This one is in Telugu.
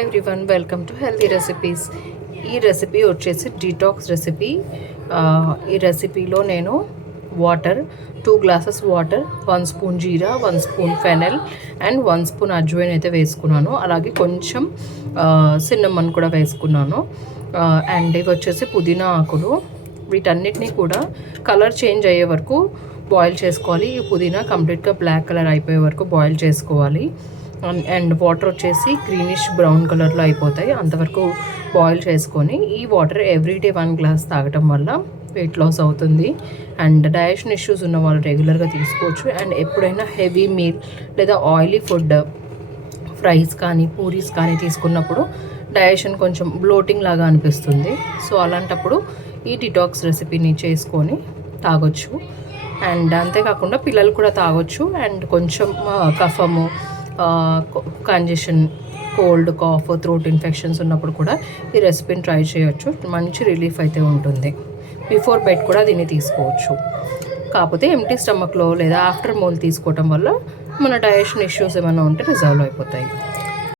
Everyone welcome to healthy recipes. ఈ రెసిపీ వచ్చేసి డీటాక్స్ రెసిపీ. ఈ రెసిపీలో నేను water 2 glasses water, 1 spoon jeera, 1 spoon fennel and 1 spoon ajwain అయితే వేసుకున్నాను. అలాగే కొంచెం సిన్నమన్ కూడా వేసుకున్నాను. అండ్ ఇవి వచ్చేసి పుదీనా ఆకులు. వీటన్నిటినీ కూడా కలర్ చేంజ్ అయ్యే వరకు బాయిల్ చేసుకోవాలి. ఈ పుదీనా కంప్లీట్గా బ్లాక్ కలర్ అయిపోయే వరకు బాయిల్ చేసుకోవాలి. అండ్ వాటర్ వచ్చేసి గ్రీనిష్ బ్రౌన్ కలర్లో అయిపోతాయి. అంతవరకు బాయిల్ చేసుకొని ఈ వాటర్ ఎవ్రీడే 1 గ్లాస్ తాగటం వల్ల వెయిట్ లాస్ అవుతుంది. అండ్ డైజెషన్ ఇష్యూస్ ఉన్న వాళ్ళు రెగ్యులర్గా తీసుకోవచ్చు. అండ్ ఎప్పుడైనా హెవీ మీల్ లేదా ఆయిలీ ఫుడ్, ఫ్రైస్ కానీ పూరీస్ కానీ తీసుకున్నప్పుడు డైజెషన్ కొంచెం బ్లోటింగ్ లాగా అనిపిస్తుంది. సో అలాంటప్పుడు ఈ డిటాక్స్ రెసిపీని చేసుకొని తాగొచ్చు. అండ్ అంతేకాకుండా పిల్లలు కూడా తాగొచ్చు. అండ్ కొంచెం కఫము, congestion, cold, cough, throat infections ఉన్నప్పుడు కూడా ఈ రెసిపీని ట్రై చేయొచ్చు. మంచి రిలీఫ్ అయితే ఉంటుంది. బిఫోర్ బెడ్ కూడా దీన్ని తీసుకోవచ్చు. కాకపోతే ఎంటీ స్టమక్లో లేదా ఆఫ్టర్ మీల్ తీసుకోవటం వల్ల మన డైజెషన్ ఇష్యూస్ ఏమైనా ఉంటే రిజాల్వ్ అయిపోతాయి.